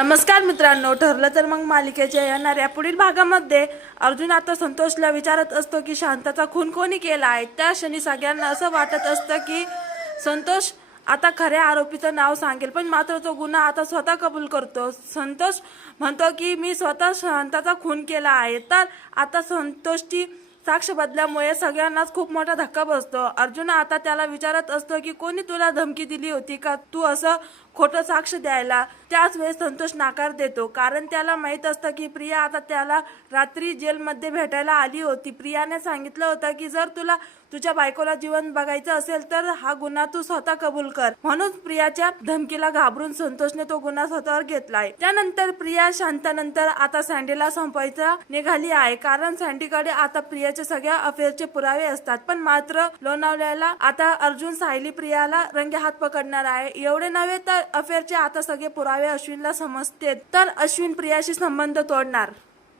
नमस्कार मित्रांनो, ठरलं तर मग मालिकेच्या येणाऱ्या पुढील भागामध्ये अर्जुन आता संतोषला विचारत असतो की शांताचा खून कोणी केला आहे। त्या क्षणी सगळ्यांना असं वाटत असतं की संतोष आता खऱ्या आरोपीचं नाव सांगेल, पण मात्र तो गुन्हा आता स्वतः कबूल करतो। संतोष म्हणतो की मी स्वतः शांताचा खून केला आहे। तर आता संतोषची साक्ष बदल्यामुळे सगळ्यांनाच खूप मोठा धक्का बसतो। अर्जुन आता त्याला विचारत असतो की कोणी तुला धमकी दिली होती का तू असं खोटं साक्ष द्यायला। त्याच वेळेस संतोष नकार देतो, कारण त्याला माहित असतं की प्रिया आता त्याला रात्री जेलमध्ये भेटायला आली होती। प्रियाने सांगितलं होतं की जर तुला तुझ्या बायकोला जिवंत बघायचं असेल तर हा गुन्हा तू स्वतः कबूल कर, म्हणून प्रियाच्या धमकीला घाबरून संतोषने तो गुन्हा स्वतःवर घेतलाय। त्यानंतर प्रिया शांतानंतर आता सँडीला संपवायचा निघाली आहे, कारण सँडीकडे आता प्रियाच्या सगळ्या अफेअरचे पुरावे असतात। पण मात्र लोणावळ्याला आता अर्जुन सायली प्रियाला रंगे हात पकडणार आहे। एवढे नव्हे तर अफेअरचे आता सगळे पुरावे अश्विनला समजते, तर अश्विन प्रियाशी संबंध तोडणार।